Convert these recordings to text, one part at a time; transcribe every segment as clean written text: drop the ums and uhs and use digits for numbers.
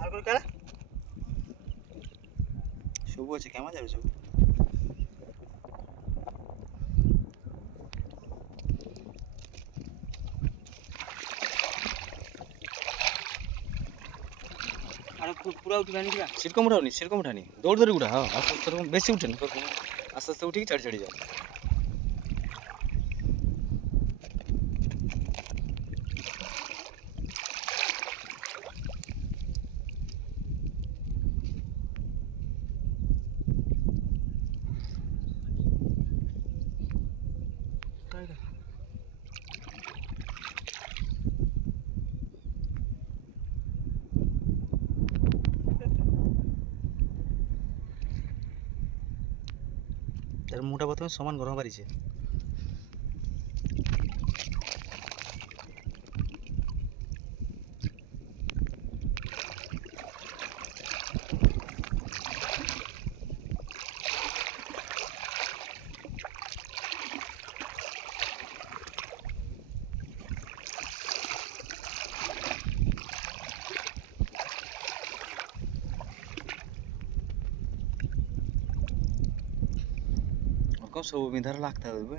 আর করে খেলা সবু আছে, কেমন যাবে সবু? আর পুরো উঠানি কিনা সেরকম উঠাওনি, সেরকম উঠানি, দৌড় দৌড়ে উঠা। হ্যাঁ আস্তে আস্তে এরকম বেশি উঠেনি, আস্তে আস্তে উঠেই ছাড়ি ছাড়ি যাও। তার মুটা প্রথমে সমান গরম পারিছে। ওরকম সবু বিধার লাগতে হবে।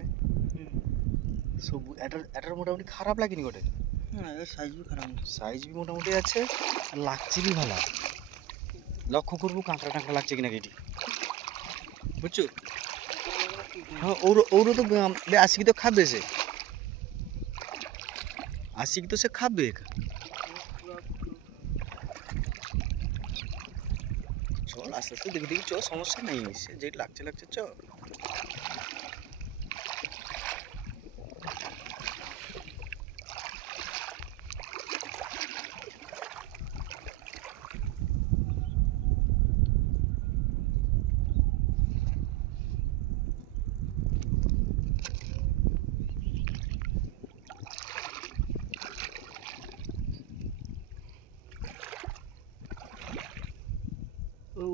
সবু এটার মোটামুটি খারাপ লাগেনি গোটে। হ্যাঁ এর সাইজ বি খারাপ, সাইজ বি মোটামুটি আছে, আর লাগছে বি ভালো। লক্ষ্য করবো কাঁকড়া টাঁকড়া লাগছে কিনা কেটি, বুঝছো? হ্যাঁ ওরও তো আসিকি তো খাবে, সে আসিকি তো সে খাবে। চল আস্তে আস্তে দেখে দেখি, চ সমস্যা নেই, সে যেটা লাগছে লাগছে চ।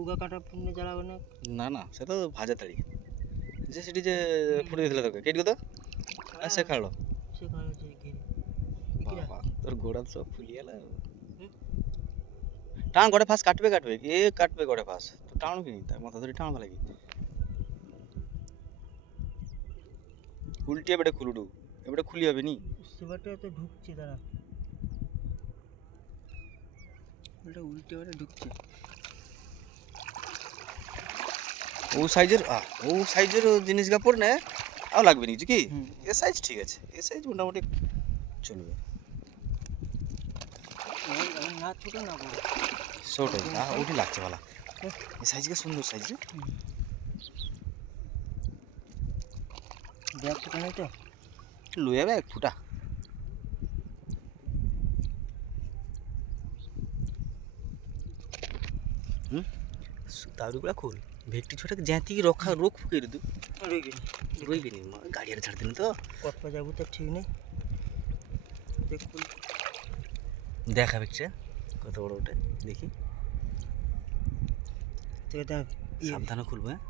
উগা কাটা পুণ্যে জ্বালাবে না, না না সেটা তো ভাজা তাড়ি যে সেটি যে ফুটে দিয়েছিল তোকে কেটে তো আর সে খাড়ো, সে খাড়ো যে গিরি বাবা তোর গোড়া সব ফুলিয়ে গেল। টান গড়ে ফাঁস কাটবে কাটবে এ কাটবে গড়ে ফাঁস তো টানো কি তার মাথা ধরে টান ভালো কি উল্টে এবারে খুলুডু, এবারে খুলি হবে নি সেবারটা তো ঢুকছে, তারা ওটা উল্টে এবারে ঢুকছে। ও সাইজের জিনিস কাপড় নে আর লাগবে নি কি এ সাইজ ঠিক আছে, এ সাইজ মোটামুটি চলবে। না ছোট না বড়, ছোট ওটি লাগছে ভালো, এই সাইজকে সুন্দর সাইজ রে। ব্যাগ ফুটা নাই তো লুয়ে ব্যাগ ফুটা। তাহলে খোল ভেটটি ছোট জ্যাঁতি রখা রোগ ফুকে দু রইবি নি গাড়ি আর ছাড় দিন তো কত যাবো তো ঠিক নেই। দেখা দেখছে কত বড় ওটা দেখি, সাবধানে খুলবো। হ্যাঁ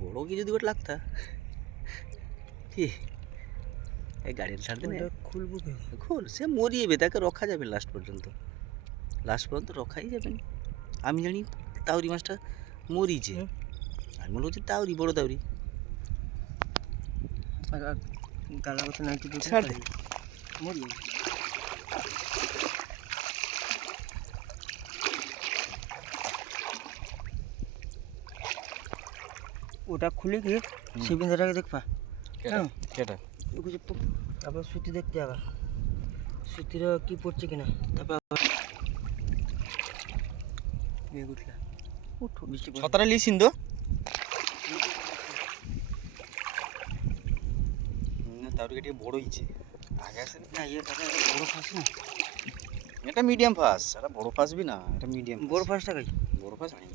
বড় কি যদি ওটা লাগতা কি এই গাড়ির ছাড় দিন খুলবো, খুল সে মরিয়েবে, তাকে রখা যাবে লাস্ট পর্যন্ত, লাস্ট পর্যন্ত রখাই যাবে না। আমি জানি তাউরি মাছটা মরিছে, আমি মনে হচ্ছে তাউরি বড় তাউরি গালা কথা নাইটি ছাড় দে মরি। ওটা খুলে গিয়ে শিবিন্দাটাকে দেখবা কেটা তারপর সুতি দেখতে হবে, সুতির কি পড়ছে কিনা, তারপর উঠলা উঠো বৃষ্টি ছতারা লিসিন তো তার ଟିକେ বড় হইছে আগে আছে না, এটা বড় ফাঁস না, এটা মিডিয়াম ফাঁস, এটা বড় ফাঁস বি না, এটা মিডিয়াম বড় ফাঁসটা কই বড় ফাঁস আনি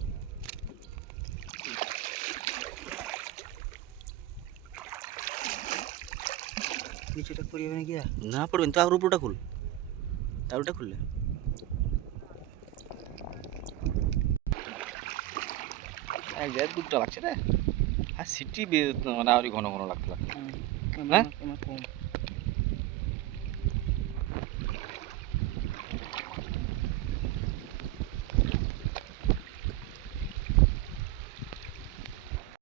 নিচেটা পড়বে না কি না পড়বেন তো, আর উপরটা খুল, তার ওটা খুললে এক জায়গায় দুধটা লাগছে রে, আর সিটি মানে আরই ঘন ঘন লাগতে লাগছে। হ্যাঁ কম